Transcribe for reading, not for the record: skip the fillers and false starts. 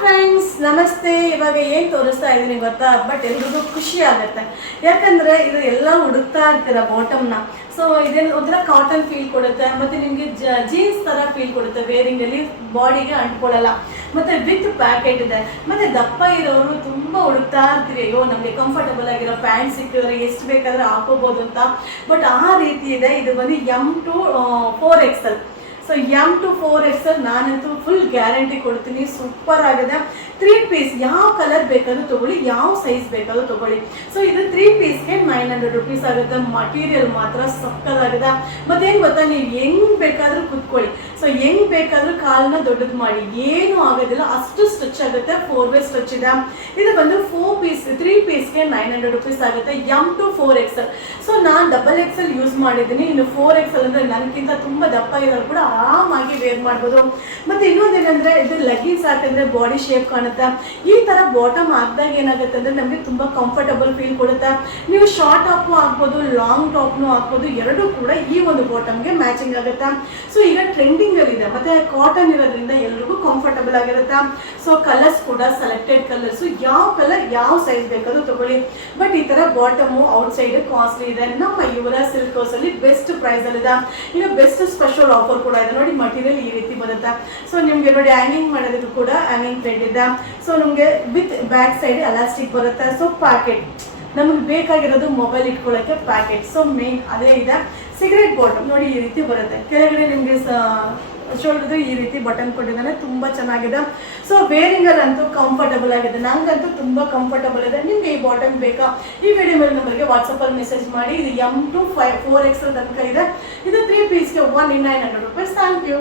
Friends ನಮಸ್ತೆ. ಇವಾಗ ಏನು ತೋರಿಸ್ತಾ ಇದ್ದೀನಿ ಗೊತ್ತಾ, ಬಟ್ ಎಲ್ರಿಗೂ ಖುಷಿ ಆಗುತ್ತೆ. ಯಾಕಂದರೆ ಇದು ಎಲ್ಲ ಹುಡುಕ್ತಾ ಇರ್ತೀರ ಬಾಟಮ್ನ. ಸೊ ಇದೇನು ಒಂಥರ ಕಾಟನ್ ಫೀಲ್ ಕೊಡುತ್ತೆ, ಮತ್ತು ನಿಮಗೆ ಜೀನ್ಸ್ ಥರ ಫೀಲ್ ಕೊಡುತ್ತೆ. ವೇರಿಂಗಲ್ಲಿ ಬಾಡಿಗೆ ಅಂಟ್ಕೊಳ್ಳಲ್ಲ, ಮತ್ತು ವಿತ್ ಪ್ಯಾಕೆಟ್ ಇದೆ. ಮತ್ತು ದಪ್ಪ ಇರೋರು ತುಂಬ ಹುಡುಕ್ತಾ ಇರ್ತೀವಿ, ಅಯ್ಯೋ ನಮಗೆ ಕಂಫರ್ಟಬಲ್ ಆಗಿರೋ ಪ್ಯಾಂಟ್ ಸಿಕ್ಕಿದ್ರೆ ಎಷ್ಟು ಬೇಕಾದರೆ ಹಾಕೋಬೋದು ಅಂತ. ಬಟ್ ಆ ರೀತಿ ಇದೆ. ಇದು ಬಂದು M to 4XL. So M to 4XL ನಾನಂತೂ ಫುಲ್ ಗ್ಯಾರಂಟಿ ಕೊಡ್ತೀನಿ. ಸೂಪರ್ ಆಗಿದೆ. 3 ಪೀಸ್ ಯಾವ ಕಲರ್ ಬೇಕಾದ್ರೂ ತೊಗೊಳ್ಳಿ, ಯಾವ ಸೈಜ್ ಬೇಕಾದ್ರೂ ತೊಗೊಳ್ಳಿ. ಸೊ ಇದು 3 ಪೀಸ್ಗೆ 900 ರುಪೀಸ್ ಆಗುತ್ತೆ. ಮಟೀರಿಯಲ್ ಮಾತ್ರ ಸಕ್ಕದಾಗಿದೆ. ಮತ್ತೇನು ಗೊತ್ತಾ, ನೀವು ಹೆಂಗ್ ಬೇಕಾದ್ರೂ ಕುತ್ಕೊಳ್ಳಿ. ಸೊ ಹೆಂಗ್ ಬೇಕಾದ್ರೂ ಕಾಲನ್ನ ದೊಡ್ಡದು ಮಾಡಿ, ಏನೂ ಆಗೋದಿಲ್ಲ. ಅಷ್ಟು ಸ್ಟಿಚ್ ಆಗುತ್ತೆ. 4 ವೇ ಸ್ಟಿಚ್ ಇದೆ. ಇದು ಬಂದು 3 ಪೀಸ್ಗೆ 900 ರುಪೀಸ್ ಆಗುತ್ತೆ. M to 4XL. ಸೊ ನಾನು XXL ಯೂಸ್ ಮಾಡಿದ್ದೀನಿ. ಇನ್ನು 4XL ಅಂದರೆ ನನಗಿಂತ ತುಂಬ ದಪ್ಪ ಇರೋರು ಕೂಡ ಆರಾಮಾಗಿ ವೇರ್ ಮಾಡ್ಬೋದು. ಮತ್ತು ಇನ್ನೊಂದೇನೆಂದರೆ ಇದು ಲೆಗ್ಗಿನ್ಸ್ ಹಾಕಿದ್ರೆ ಬಾಡಿ ಶೇಪ್ ಕಾಣುತ್ತೆ. ಈ ಥರ ಬಾಟಮ್ ಹಾಕಿದಾಗ ಏನಾಗುತ್ತೆ ಅಂದರೆ ನಮಗೆ ತುಂಬ ಕಂಫರ್ಟಬಲ್ ಫೀಲ್ ಕೊಡುತ್ತೆ. ನೀವು ಶಾರ್ಟ್ ಟಾಪು ಹಾಕ್ಬೋದು, ಲಾಂಗ್ ಟಾಪ್ನು ಹಾಕ್ಬೋದು. ಎರಡೂ ಕೂಡ ಈ ಒಂದು ಬಾಟಮ್ಗೆ ಮ್ಯಾಚಿಂಗ್ ಆಗುತ್ತೆ. ಸೊ ಈಗ ಟ್ರೆಂಡಿಂಗಲ್ಲಿದೆ, ಮತ್ತು ಕಾಟನ್ ಇರೋದ್ರಿಂದ ಎಲ್ರಿಗೂ ಕಂಫರ್ಟಬಲ್ ಆಗಿರುತ್ತೆ. ಸೊ ಕಲರ್ಸ್ ಕೂಡ ಸೆಲೆಕ್ಟೆಡ್ ಕಲರ್ಸು, ಯಾವ ಕಲರ್ ಯಾವ ಸೈಜ್ ಬೇಕಾದ್ರೂ ತೊಗೊಳ್ಳಿ. ಬಟ್ ಈ ಥರ ಬಾಟಮು ಔಟ್ಸೈಡ್ ಕಾಸ್ಟ್ಲಿ ಇದೆ. ನಮ್ಮ ಯುವರಾಜ್ ಸಿಲ್ಕ್ ಹೌಸಲ್ಲಿ ಬೆಸ್ಟ್ ಪ್ರೈಸಲ್ಲಿದೆ. ಈಗ ಬೆಸ್ಟ್ ಸ್ಪೆಷಲ್ ಆಫರ್ ಕೂಡ ಇದೆ. ನೋಡಿ, ಮಟೀರಿಯಲ್ ಈ ರೀತಿ ಬರುತ್ತೆ. ಸೊ ನಿಮಗೆ ನೋಡಿ ಹ್ಯಾಂಗಿಂಗ್ ಮಾಡೋದಕ್ಕೂ ಕೂಡ ಹ್ಯಾಂಗಿಂಗ್ ಥ್ರೆಡ್ ಇದೆ. ಸೊ ನಿಮಗೆ ವಿತ್ ಬ್ಯಾಕ್ ಸೈಡ್ ಎಲಾಸ್ಟಿಕ್ ಬರುತ್ತೆ. ಸೊ ಪ್ಯಾಕೆಟ್ ನಮಗೆ ಬೇಕಾಗಿರೋದು ಮೊಬೈಲ್ ಇಟ್ಕೊಳ್ಳೋಕ್ಕೆ ಪ್ಯಾಕೆಟ್. ಸೊ ಮೇನ್ ಅದೇ ಇದೆ. ಸಿಗರೇಟ್ ಬಾಟಮ್ ನೋಡಿ ಈ ರೀತಿ ಬರುತ್ತೆ. ಕೆಳಗಡೆ ನಿಮಗೆ ಶೋಲ್ಡರ್ ಈ ರೀತಿ ಬಟನ್ ಕೊಟ್ಟಿದ್ದಾನೆ, ತುಂಬ ಚೆನ್ನಾಗಿದೆ. ಸೊ ವೇರಿಂಗಲ್ಲಂತೂ ಕಂಫರ್ಟಬಲ್ ಆಗಿದೆ. ನನಗಂತೂ ತುಂಬ ಕಂಫರ್ಟಬಲ್ ಇದೆ. ನಿಮಗೆ ಈ ಬಾಟಮ್ ಬೇಕಾ, ಈ ವಿಡಿಯೋ ಮೇಲೆ ನಂಬರ್ಗೆ ವಾಟ್ಸಪ್ಪಲ್ಲಿ ಮೆಸೇಜ್ ಮಾಡಿ. ಇದು M to 4XL ತನಕ ಇದೆ. ಇದು 3 ಪೀಸ್ಗೆ 1900 ರುಪೀಸ್. Thank you.